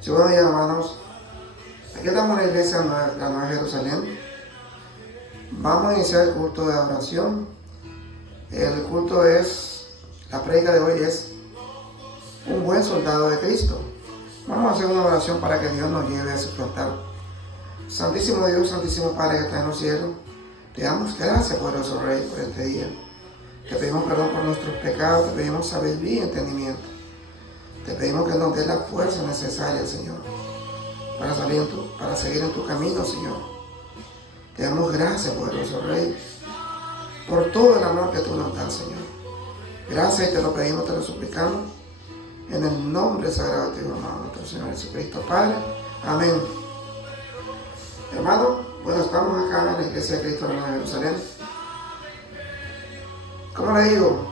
Sí, buenos días, hermanos. Aquí estamos en la iglesia la Nueva Jerusalén. Vamos a iniciar el culto de oración. El culto la prédica de hoy es un buen soldado de Cristo. Vamos a hacer una oración para que Dios nos lleve a su altar. Santísimo Dios, Santísimo Padre que está en los cielos, te damos gracias, poderoso Rey, por este día. Te pedimos perdón por nuestros pecados, te pedimos sabiduría y entendimiento. Te pedimos que nos des la fuerza necesaria, Señor, para seguir en tu camino, Señor. Te damos gracias, poderoso Rey, por todo el amor que tú nos das, Señor. Gracias y te lo pedimos, te lo suplicamos, en el nombre sagrado de tu amado, nuestro Señor Jesucristo, Padre. Amén. Hermano, bueno, estamos acá en la Iglesia de Cristo de la Nueva Jerusalén. Como le digo,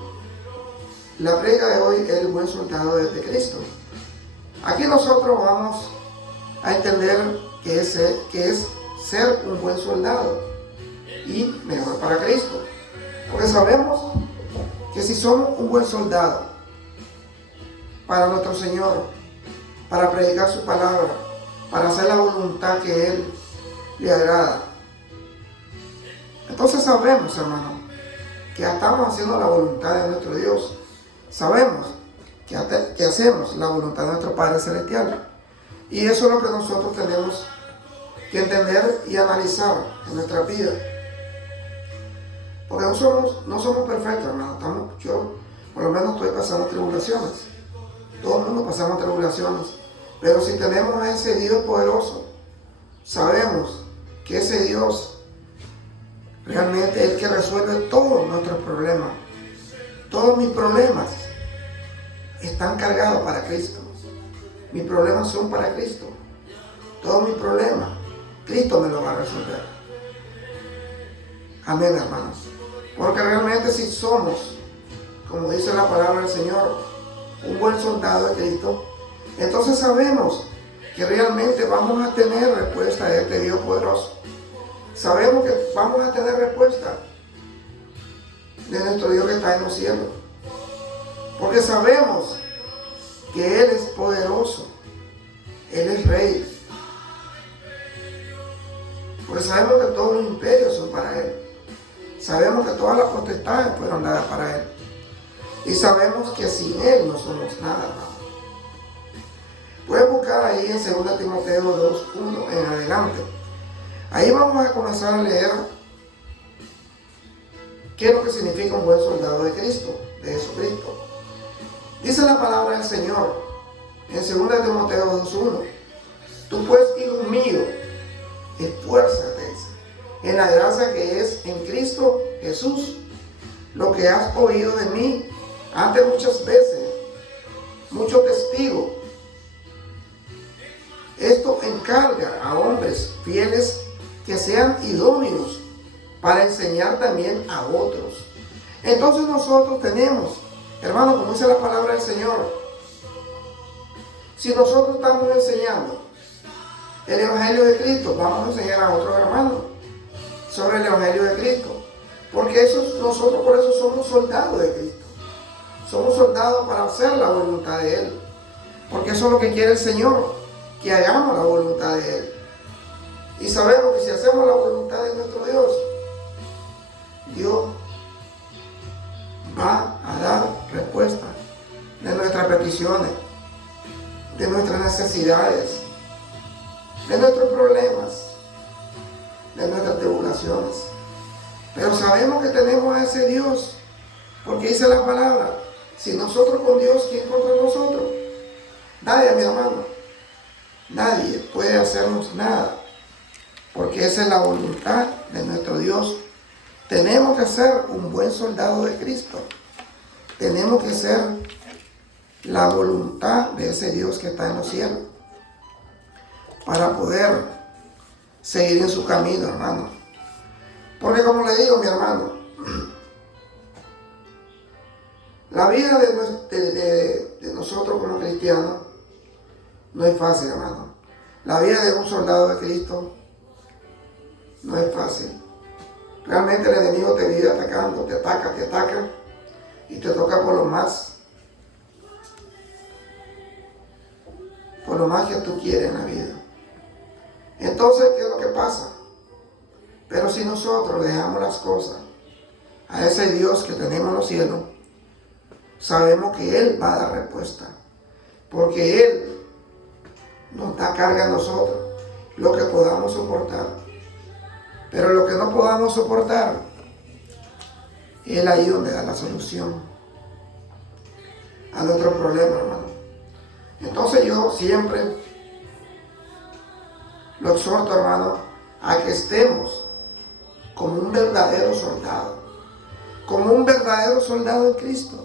la prédica de hoy es el buen soldado de Cristo. Aquí nosotros vamos a entender que es ser un buen soldado y mejor para Cristo. Porque sabemos que si somos un buen soldado para nuestro Señor, para predicar su palabra, para hacer la voluntad que Él le agrada, entonces sabemos, hermano, que estamos haciendo la voluntad de nuestro Dios. Sabemos que hacemos la voluntad de nuestro Padre Celestial. Y eso es lo que nosotros tenemos que entender y analizar en nuestra vida. Porque no somos perfectos, hermano. Yo por lo menos estoy pasando tribulaciones. Todo el mundo pasamos tribulaciones. Pero si tenemos a ese Dios poderoso, sabemos que ese Dios realmente es el que resuelve todos nuestros problemas. Todos mis problemas están cargados para Cristo. Mis problemas son para Cristo. Todos mis problemas, Cristo me los va a resolver. Amén, hermanos. Porque realmente si somos, como dice la palabra del Señor, un buen soldado de Cristo, entonces sabemos que realmente vamos a tener respuesta de este Dios poderoso. Sabemos que vamos a tener respuesta de nuestro Dios que está en los cielos. Porque sabemos que Él es poderoso. Él es Rey. Porque sabemos que todos los imperios son para Él. Sabemos que todas las potestades fueron dadas para Él. Y sabemos que sin Él no somos nada, hermano. Pueden buscar ahí en 2 Timoteo 2:1 en adelante. Ahí vamos a comenzar a leer qué es lo que significa un buen soldado de Cristo, de Jesucristo. Dice la palabra del Señor en 2 Timoteo 2:1. Tú pues, hijo mío, esfuérzate en la gracia que es en Cristo Jesús. Lo que has oído de mí antes muchas veces, muchos testigos. Esto encarga a hombres fieles que sean idóneos para enseñar también a otros. Entonces nosotros tenemos, hermano, como dice la palabra del Señor, si nosotros estamos enseñando el Evangelio de Cristo, vamos a enseñar a otros hermanos sobre el Evangelio de Cristo. Porque nosotros por eso somos soldados de Cristo. Somos soldados para hacer la voluntad de Él. Porque eso es lo que quiere el Señor, que hagamos la voluntad de Él. Y sabemos que si hacemos la voluntad de nuestro Dios, Dios va a dar respuesta de nuestras peticiones, de nuestras necesidades, de nuestros problemas, de nuestras tribulaciones. Pero sabemos que tenemos a ese Dios, porque dice la palabra, si nosotros con Dios, ¿quién contra nosotros? Nadie, mi hermano. Nadie puede hacernos nada, porque esa es la voluntad de nuestro Dios. Tenemos que ser un buen soldado de Cristo. Tenemos que ser la voluntad de ese Dios que está en los cielos, para poder seguir en su camino, hermano. Porque como le digo, mi hermano, la vida de nosotros como cristianos no es fácil, hermano. La vida de un soldado de Cristo no es fácil. Realmente el enemigo te vive atacando, te ataca y te toca por lo más por lo más que tú quieres en la vida. Entonces, ¿qué es lo que pasa? Pero si nosotros dejamos las cosas a ese Dios que tenemos en los cielos, sabemos que Él va a dar respuesta. Porque Él nos da carga a nosotros, lo que podamos soportar. Pero lo que no podamos soportar, Él ahí donde da la solución a nuestro problema, hermano. Entonces yo siempre lo exhorto, hermano, a que estemos como un verdadero soldado, como un verdadero soldado en Cristo,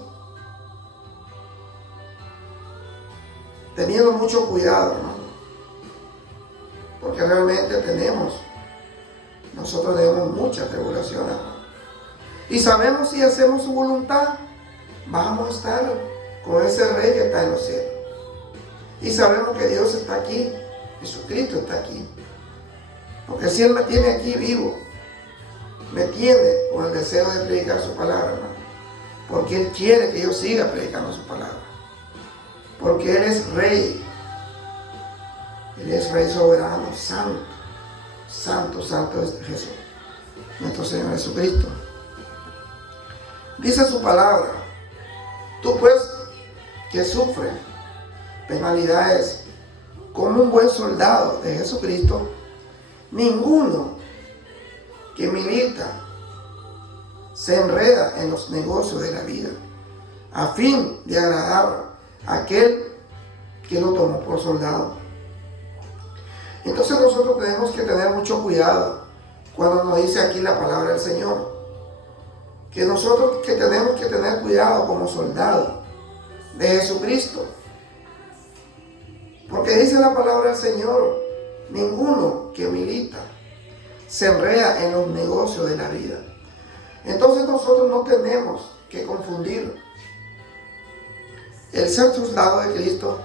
teniendo mucho cuidado, hermano, porque realmente nosotros tenemos mucha tribulación, hermano, y sabemos si hacemos su voluntad, vamos a estar con ese Rey que está en los cielos, y sabemos que Dios está aquí, Jesucristo está aquí, porque si Él me tiene aquí vivo, me tiene con el deseo de predicar su palabra, hermano, porque Él quiere que yo siga predicando su palabra, porque Él es Rey soberano, santo, santo, santo es Jesús, nuestro Señor Jesucristo. Dice su palabra: tú pues que sufres penalidades como un buen soldado de Jesucristo, ninguno que milita se enreda en los negocios de la vida a fin de agradar a aquel que lo tomó por soldado. Entonces nosotros tenemos que tener mucho cuidado cuando nos dice aquí la palabra del Señor, que nosotros que tenemos que tener cuidado como soldados de Jesucristo, porque dice la palabra del Señor: ninguno que milita se enreda en los negocios de la vida. Entonces nosotros no tenemos que confundir el ser soldado de Cristo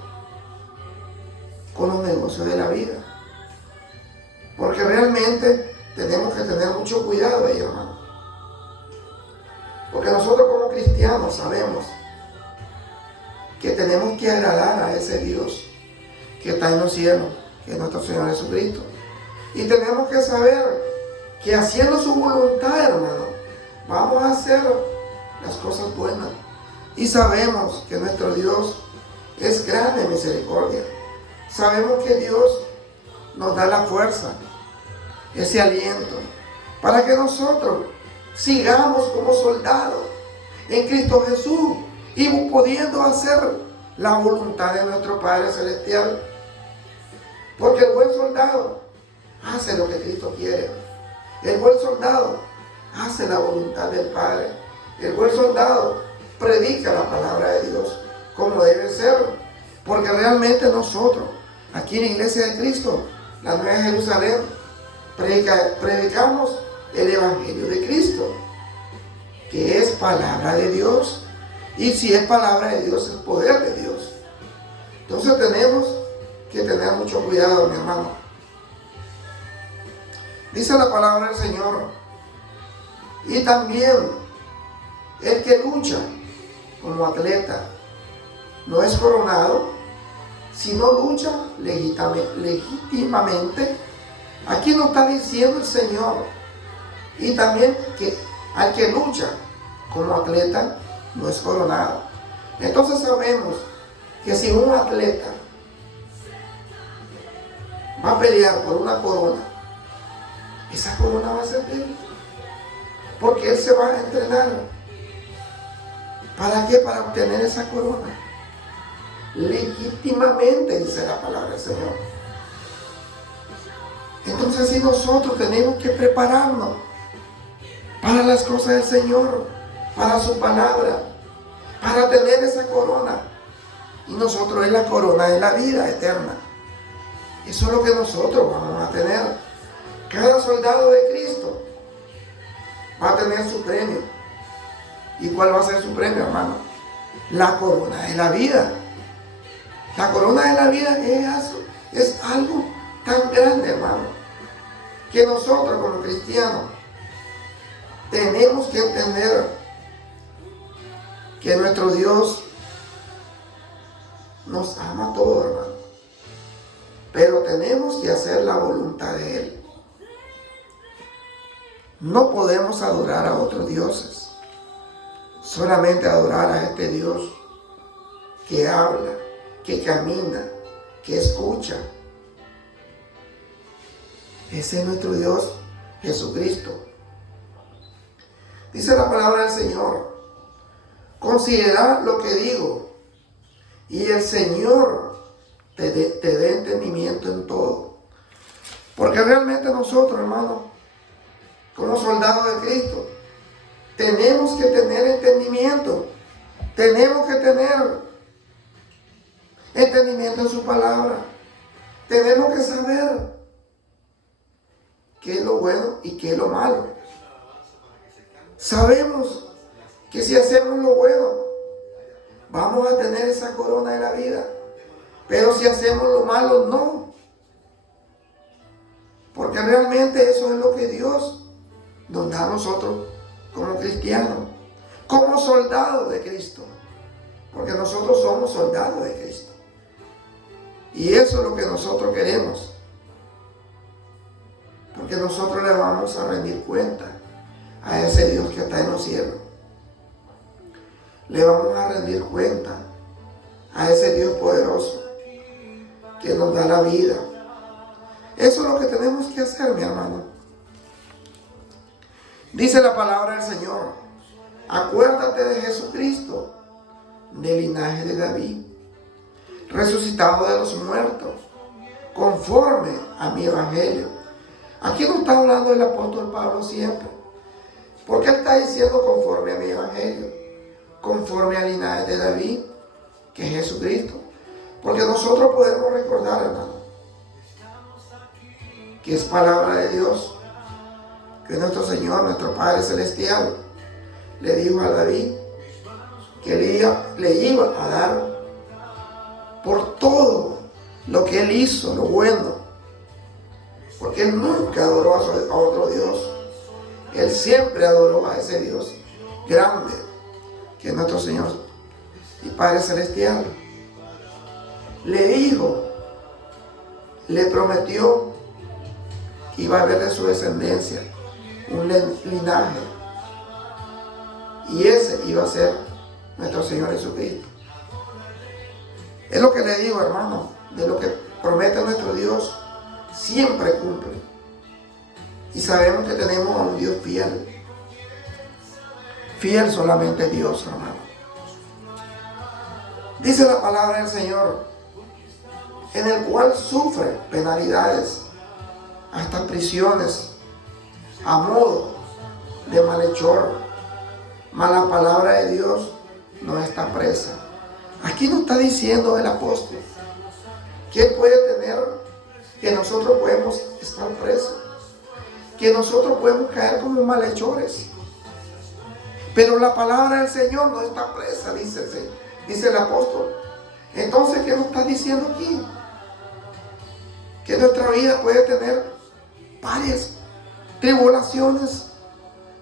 con los negocios de la vida, porque realmente tenemos que tener mucho cuidado ahí, hermano, porque nosotros como cristianos sabemos que tenemos que agradar a ese Dios que está en los cielos, que es nuestro Señor Jesucristo, y tenemos que saber que haciendo su voluntad, hermano, vamos a hacer las cosas buenas, y sabemos que nuestro Dios es grande en misericordia. Sabemos que Dios nos da la fuerza, ese aliento, para que nosotros sigamos como soldados en Cristo Jesús y pudiendo hacer la voluntad de nuestro Padre Celestial. Porque el buen soldado hace lo que Cristo quiere. El buen soldado hace la voluntad del Padre. El buen soldado predica la palabra de Dios como debe ser. Porque realmente nosotros, aquí en la Iglesia de Cristo, la Nueva Jerusalén, predicamos el Evangelio de Cristo, que es palabra de Dios. Y si es palabra de Dios, es poder de Dios. Entonces tenemos que tener mucho cuidado, mi hermano. Dice la palabra del Señor: y también el que lucha como atleta no es coronado, sino lucha legítimamente. Aquí nos está diciendo el Señor. Y también que al que lucha como atleta no es coronado. Entonces sabemos que si un atleta va a pelear por una corona, esa corona va a ser de él, porque él se va a entrenar. ¿Para qué? Para obtener esa corona legítimamente, dice la palabra del Señor. Entonces si nosotros tenemos que prepararnos para las cosas del Señor, para su palabra, para tener esa corona. Y nosotros es la corona de la vida eterna. Eso es lo que nosotros vamos a tener. Cada soldado de Cristo va a tener su premio. ¿Y cuál va a ser su premio, hermano? La corona de la vida. La corona de la vida es algo tan grande, hermano, que nosotros como cristianos tenemos que entender que nuestro Dios nos ama a todos, hermano. tenemos que hacer la voluntad de Él. No podemos adorar a otros dioses, solamente adorar a este Dios que habla, que camina, que escucha. Ese es nuestro Dios Jesucristo. Dice la palabra del Señor: considera lo que digo, y el Señor te dé entendimiento en todo. Porque realmente nosotros, hermanos, como soldados de Cristo, tenemos que tener entendimiento. Tenemos que tener entendimiento en su palabra. Tenemos que saber qué es lo bueno y qué es lo malo. Sabemos que si hacemos lo bueno, vamos a tener esa corona de la vida. Pero si hacemos lo malo, no. Porque realmente eso es lo que Dios nos da a nosotros como cristianos, como soldados de Cristo. Porque nosotros somos soldados de Cristo. Y eso es lo que nosotros queremos. Porque nosotros le vamos a rendir cuenta a ese Dios que está en los cielos. Le vamos a rendir cuenta a ese Dios poderoso que nos da la vida. Eso es lo que tenemos que hacer, mi hermano. Dice la palabra del Señor: acuérdate de Jesucristo, del linaje de David, resucitado de los muertos, conforme a mi evangelio. Aquí no está hablando el apóstol Pablo siempre, porque él está diciendo conforme a mi evangelio, conforme al linaje de David, que es Jesucristo. Porque nosotros podemos recordar, hermano, que es palabra de Dios, que nuestro Señor, nuestro Padre Celestial, le dijo a David que le iba a dar por todo lo que él hizo, lo bueno. Porque él nunca adoró a otro Dios. Él siempre adoró a ese Dios grande, que es nuestro Señor y Padre Celestial. Le dijo, le prometió que iba a haber de su descendencia un linaje. Y ese iba a ser nuestro Señor Jesucristo. Es lo que le digo, hermano, de lo que promete nuestro Dios, siempre cumple. Y sabemos que tenemos a un Dios fiel. Fiel solamente Dios, hermano. Dice la palabra del Señor, en el cual sufre penalidades, hasta prisiones, a modo de malhechor. Mas la palabra de Dios no está presa. Aquí no está diciendo el apóstol que puede tener, que nosotros podemos estar presos, que nosotros podemos caer como malhechores. Pero la palabra del Señor no está presa, dice el apóstol. Entonces, ¿qué nos está diciendo aquí? Que nuestra vida puede tener varias tribulaciones,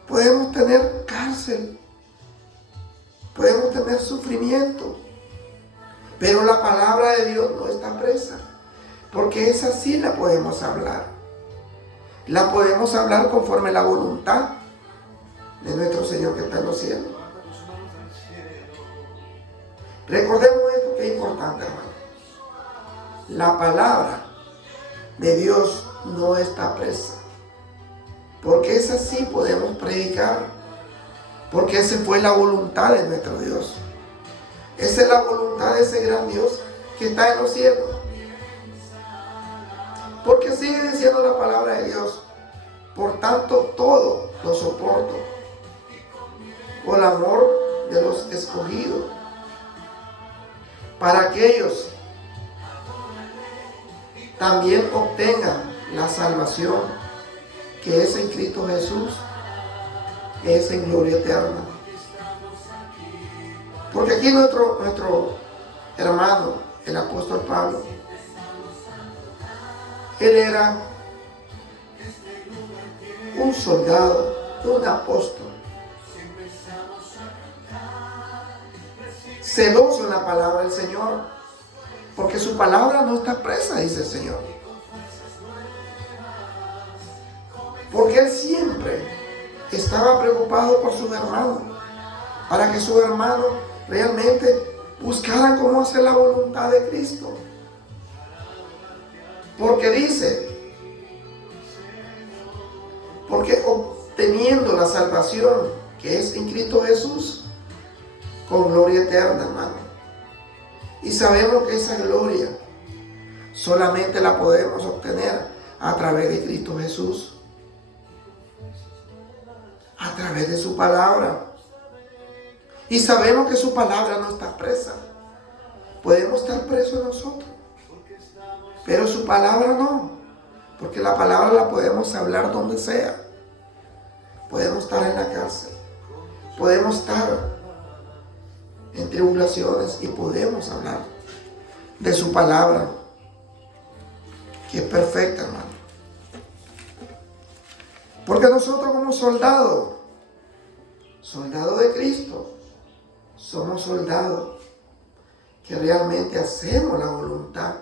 podemos tener cárcel, podemos tener sufrimiento, pero la palabra de Dios no está presa, porque esa sí la podemos hablar. La podemos hablar conforme a la voluntad de nuestro Señor que está en los cielos. Recordemos esto que es importante, hermano. La palabra de Dios no está presa, porque esa sí podemos predicar, porque esa fue la voluntad de nuestro Dios. Esa es la voluntad de ese gran Dios que está en los cielos. Porque sigue diciendo la palabra de Dios: por tanto todo lo soporto por el amor de los escogidos, para que ellos también obtengan la salvación que es en Cristo Jesús, que es en gloria eterna. Porque aquí nuestro hermano, el apóstol Pablo, él era un soldado, un apóstol, celoso en la palabra del Señor, porque su palabra no está presa, dice el Señor. Porque él siempre estaba preocupado por sus hermanos, para que sus hermanos realmente buscaran cómo hacer la voluntad de Cristo. Porque dice, porque obteniendo la salvación que es en Cristo Jesús, con gloria eterna, hermano. Y sabemos que esa gloria solamente la podemos obtener a través de Cristo Jesús, a través de su palabra. Y sabemos que su palabra no está presa. Podemos estar presos nosotros, pero su palabra no, porque la palabra la podemos hablar donde sea. Podemos estar en la cárcel, podemos estar en tribulaciones y podemos hablar de su palabra, que es perfecta, hermano. Porque nosotros como soldados de Cristo, somos soldados que realmente hacemos la voluntad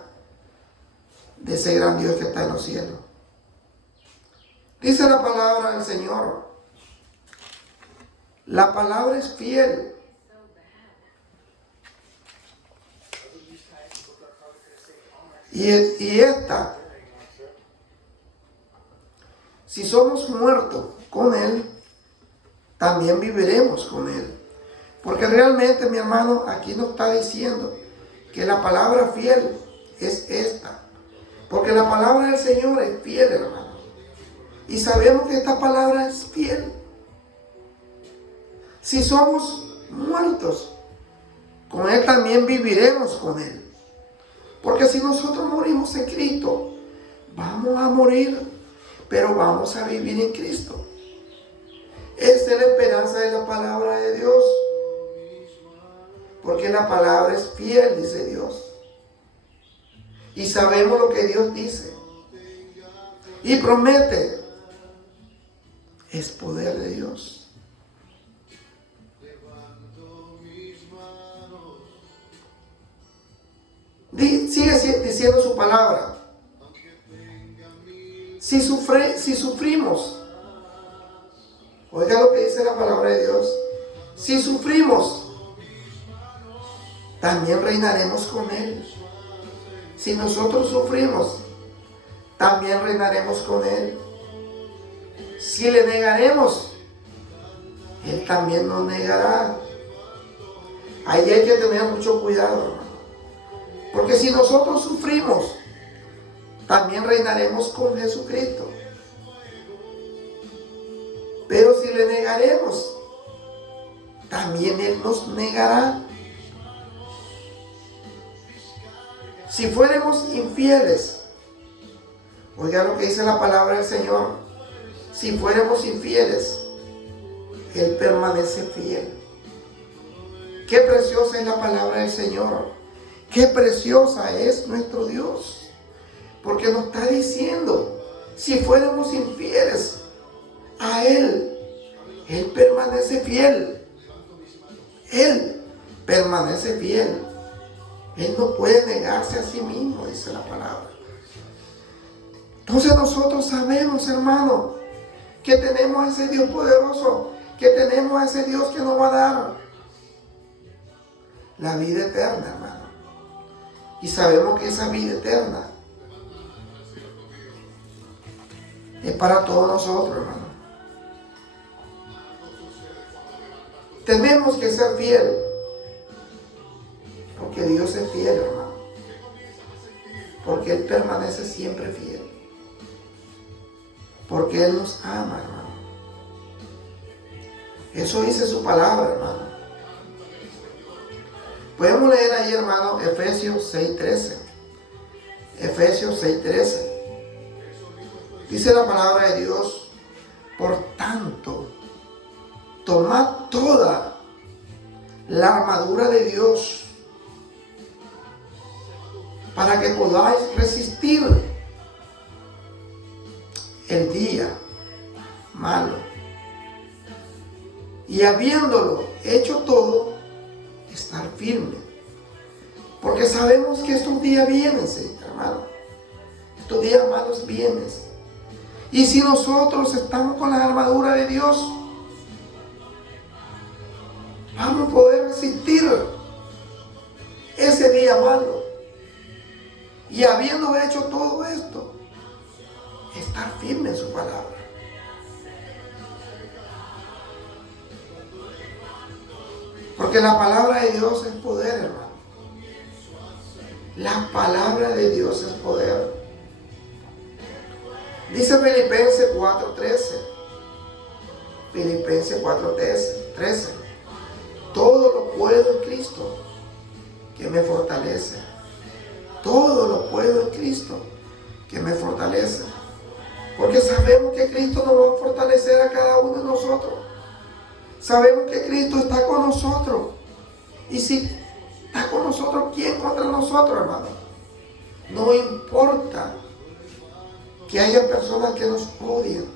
de ese gran Dios que está en los cielos. Dice la palabra del Señor, la palabra es fiel. Y esta, si somos muertos con Él, también viviremos con Él. Porque realmente, mi hermano, aquí nos está diciendo que la palabra fiel es esta. Porque la palabra del Señor es fiel, hermano. Y sabemos que esta palabra es fiel. Si somos muertos, con Él también viviremos con Él. Porque si nosotros morimos en Cristo, vamos a morir, pero vamos a vivir en Cristo. Esa es la esperanza de la palabra de Dios. Porque la palabra es fiel, dice Dios. Y sabemos lo que Dios dice. Y promete. Es poder de Dios. Sigue diciendo su palabra. Si sufrimos, oiga lo que dice la palabra de Dios. Si sufrimos, también reinaremos con Él. Si nosotros sufrimos, también reinaremos con Él. Si le negaremos, Él también nos negará. Ahí hay que tener mucho cuidado, hermano. Porque si nosotros sufrimos, también reinaremos con Jesucristo. Pero si le negaremos, también Él nos negará. Si fuéramos infieles, oiga lo que dice la palabra del Señor. Si fuéramos infieles, Él permanece fiel. Qué preciosa es la palabra del Señor. Qué preciosa es nuestro Dios. Porque nos está diciendo, si fuéramos infieles a Él, Él permanece fiel. Él permanece fiel. Él no puede negarse a sí mismo, dice la palabra. Entonces nosotros sabemos, hermano, que tenemos a ese Dios poderoso, que tenemos a ese Dios que nos va a dar la vida eterna, hermano. Y sabemos que esa vida eterna es para todos nosotros, hermano. Tenemos que ser fieles, porque Dios es fiel, hermano. Porque Él permanece siempre fiel. Porque Él nos ama, hermano. Eso dice su palabra, hermano. Podemos leer ahí, hermano, Efesios 6:13. Efesios 6:13. Dice la palabra de Dios: por tanto, tomad toda la armadura de Dios para que podáis resistir el día malo. Y habiéndolo hecho todo, estar firme. Porque sabemos que estos días vienen, hermano. Estos días malos vienen. Y si nosotros estamos con la armadura de Dios, vamos a poder resistir ese día malo. Y habiendo hecho todo esto, estar firme en su palabra. Porque la palabra de Dios es poder, hermano. La palabra de Dios es poder. Dice Filipenses 4:13. Filipenses 4:13. Todo lo puedo en Cristo que me fortalece. Todo lo puedo en Cristo que me fortalece. Porque sabemos que Cristo nos va a fortalecer a cada uno de nosotros. Sabemos que Cristo está con nosotros. Y si está con nosotros, ¿quién contra nosotros, hermano? No importa que haya personas que nos odien,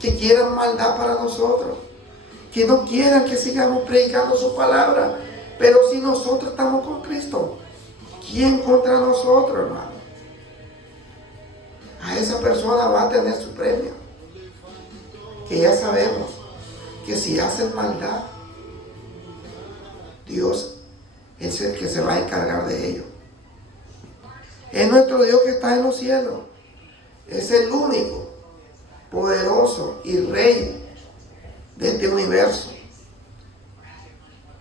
que quieran maldad para nosotros, que no quieran que sigamos predicando su palabra. Pero si nosotros estamos con Cristo, ¿quién contra nosotros, hermano? A esa persona va a tener su premio. Que ya sabemos que si hacen maldad, Dios es el que se va a encargar de ello. Es nuestro Dios que está en los cielos. Es el único, poderoso y rey de este universo.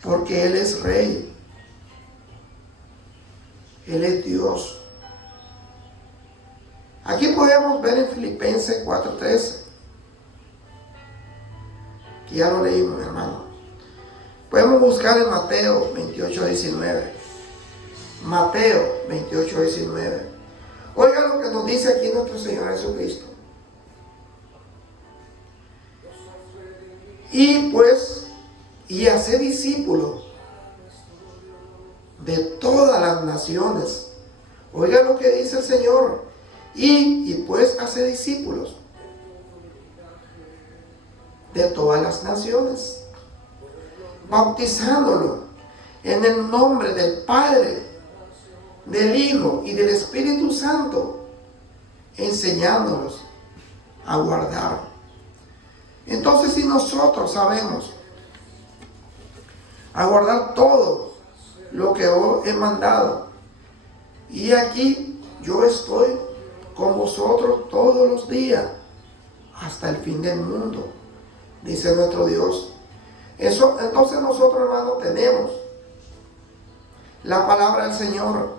Porque Él es rey. Él es Dios. Aquí podemos ver en Filipenses 4:13. Que ya lo leímos, mi hermano. Podemos buscar en Mateo 28:19. Mateo 28:19. Oiga lo que nos dice aquí nuestro Señor Jesucristo. Y hacer discípulos de todas las naciones. Oiga lo que dice el Señor. Y pues hacer discípulos de todas las naciones, bautizándolo en el nombre del Padre, del Hijo y del Espíritu Santo, enseñándolos a guardar. Entonces, si nosotros sabemos a guardar todo lo que os he mandado, y aquí yo estoy con vosotros todos los días hasta el fin del mundo, dice nuestro Dios. Entonces nosotros, hermanos, tenemos la palabra del Señor,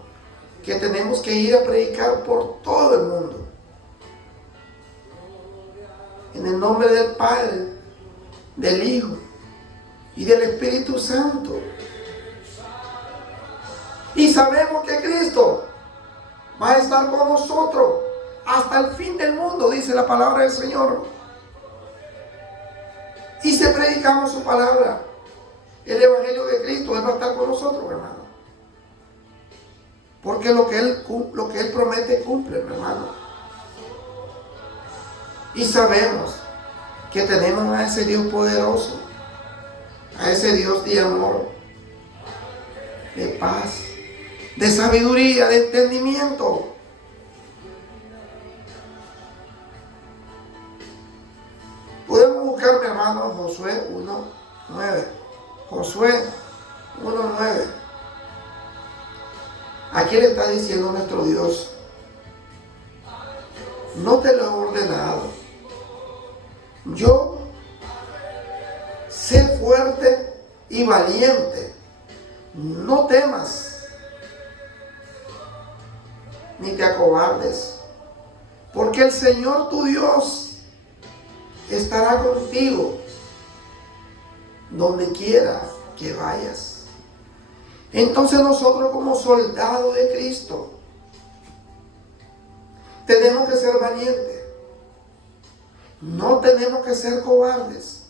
que tenemos que ir a predicar por todo el mundo, en el nombre del Padre, del Hijo y del Espíritu Santo. Y sabemos que Cristo va a estar con nosotros hasta el fin del mundo, dice la palabra del Señor. Y si predicamos su palabra, el Evangelio de Cristo, Él va a estar con nosotros, hermano. Porque lo que Él promete cumple, hermano. Y sabemos que tenemos a ese Dios poderoso, a ese Dios de amor, de paz, de sabiduría, de entendimiento. Podemos buscar, mi hermano, Josué 1:9. Josué 1:9. Aquí le está diciendo nuestro Dios: no te lo he ordenado. Yo, sé fuerte y valiente. No temas, ni te acobardes, porque el Señor tu Dios estará contigo donde quiera que vayas. Entonces nosotros, como soldados de Cristo, tenemos que ser valientes. No tenemos que ser cobardes.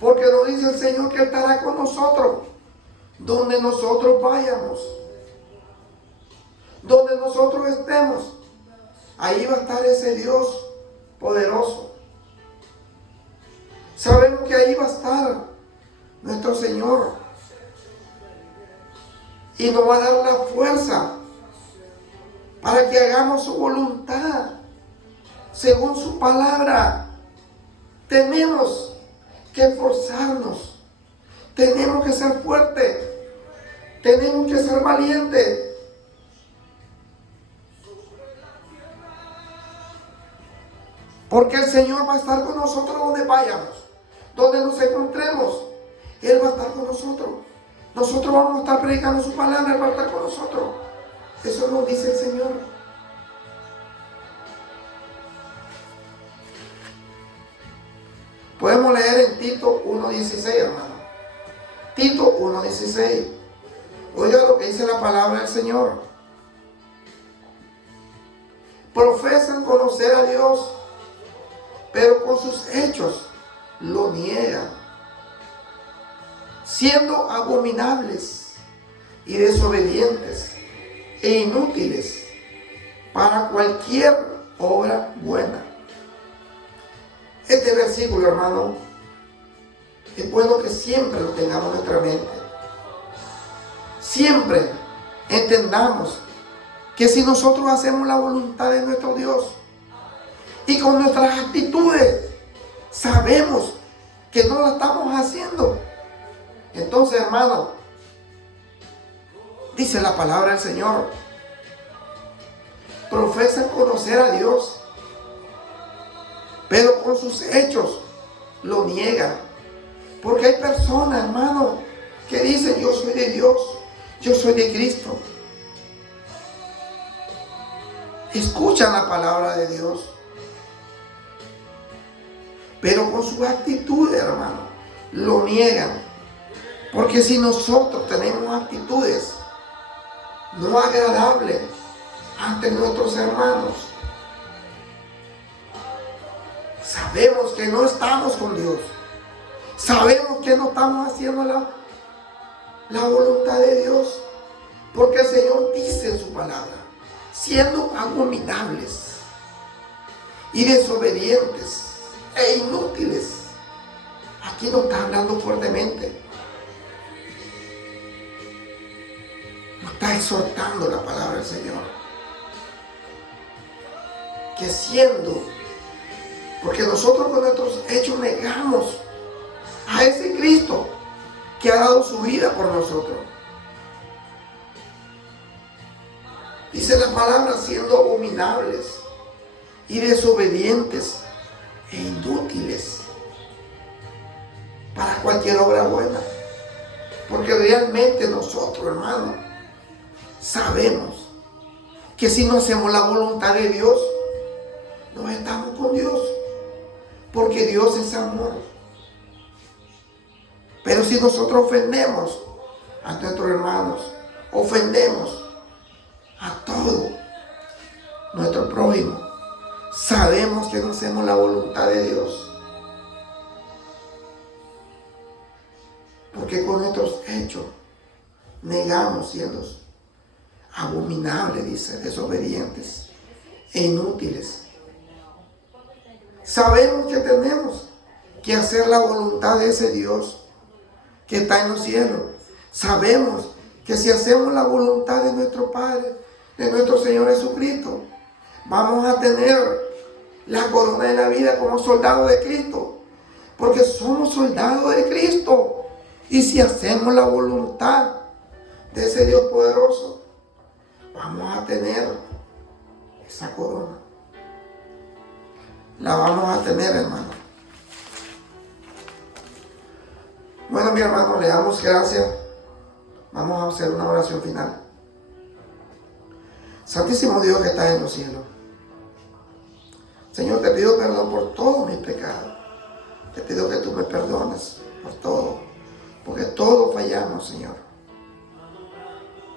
Porque nos dice el Señor que estará con nosotros donde nosotros vayamos. Donde nosotros estemos, ahí va a estar ese Dios poderoso. Sabemos que ahí va a estar nuestro Señor. Y nos va a dar la fuerza para que hagamos su voluntad, según su palabra. Tenemos que esforzarnos, tenemos que ser fuertes, tenemos que ser valientes. Porque el Señor va a estar con nosotros donde vayamos, donde nos encontremos. Él va a estar con nosotros. Nosotros vamos a estar predicando su palabra, Él va a estar con nosotros. Eso nos dice el Señor. Podemos leer en Tito 1:16, hermano. Tito 1:16. Oiga lo que dice la palabra del Señor. Profesan conocer a Dios, pero con sus hechos lo niegan, siendo abominables y desobedientes e inútiles para cualquier obra buena. Este versículo, hermano, es bueno que siempre lo tengamos en nuestra mente. Siempre entendamos que si nosotros hacemos la voluntad de nuestro Dios y con nuestras actitudes sabemos que no la estamos haciendo, entonces, hermano, dice la palabra del Señor, profesan conocer a Dios, pero con sus hechos lo niegan. Porque hay personas, hermano, que dicen: yo soy de Dios, yo soy de Cristo. Escuchan la palabra de Dios, pero con sus actitudes, hermano, lo niegan. Porque si nosotros tenemos actitudes no agradables ante nuestros hermanos, sabemos que no estamos con Dios. Sabemos que no estamos haciendo la voluntad de Dios. Porque el Señor dice en su palabra: siendo abominables y desobedientes e inútiles. Aquí nos está hablando fuertemente. Nos está exhortando la palabra del Señor. Que siendo, porque nosotros con nuestros hechos negamos a ese Cristo que ha dado su vida por nosotros. Dice la palabra: siendo abominables y desobedientes e inútiles para cualquier obra buena. Porque realmente nosotros, hermanos, sabemos que si no hacemos la voluntad de Dios, no estamos con Dios. Porque Dios es amor. Pero si nosotros ofendemos a nuestros hermanos, ofendemos a todo nuestro prójimo, sabemos que no hacemos la voluntad de Dios. Porque con nuestros hechos negamos, siendo abominables, dice, desobedientes e inútiles. Sabemos que tenemos que hacer la voluntad de ese Dios que está en los cielos. Sabemos que si hacemos la voluntad de nuestro Padre, de nuestro Señor Jesucristo, vamos a tener la corona de la vida como soldados de Cristo. Porque somos soldados de Cristo. Y si hacemos la voluntad de ese Dios poderoso, vamos a tener esa corona. La vamos a tener, hermano. Bueno, mi hermano, le damos gracias. Vamos a hacer una oración final. Santísimo Dios que estás en los cielos, Señor, te pido perdón por todos mis pecados. Te pido que tú me perdones por todo, porque todos fallamos, Señor.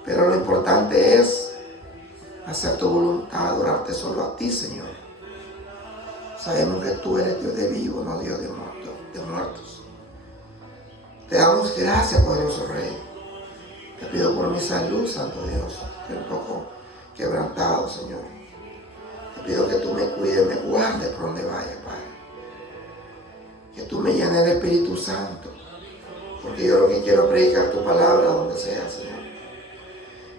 Pero lo importante es hacer tu voluntad, adorarte solo a ti, Señor. Sabemos que tú eres Dios de vivo, no Dios de muertos. Te damos gracias, poderoso Rey. Te pido por mi salud, Santo Dios, que un poco quebrantado, Señor. Te pido que tú me cuides, me guardes por donde vaya, Padre. Que tú me llenes del Espíritu Santo, porque yo lo que quiero es predicar tu palabra donde sea, Señor.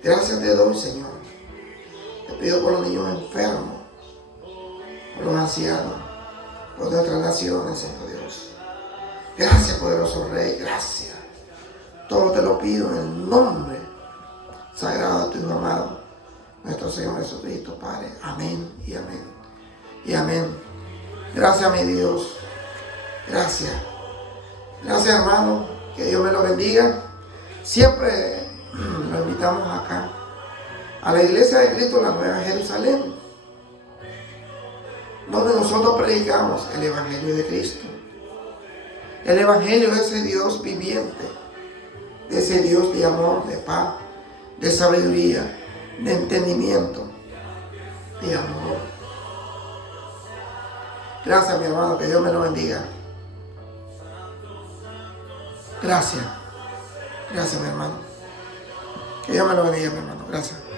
Gracias te doy, Señor. Te pido por los niños enfermos, por los ancianos, por nuestras naciones, Señor Dios. Gracias, poderoso Rey, gracias. Todo te lo pido en el nombre sagrado de tu Hijo amado, nuestro Señor Jesucristo, Padre. Amén y amén. Y amén. Gracias, mi Dios. Gracias. Gracias, hermano. Que Dios me lo bendiga. Siempre lo invitamos acá, a la Iglesia de Cristo, la Nueva Jerusalén, donde nosotros predicamos el Evangelio de Cristo. El Evangelio de ese Dios viviente, de ese Dios de amor, de paz, de sabiduría, de entendimiento, de amor. Gracias, mi hermano, que Dios me lo bendiga. Gracias. Gracias, mi hermano. Que Dios me lo bendiga, mi hermano. Gracias.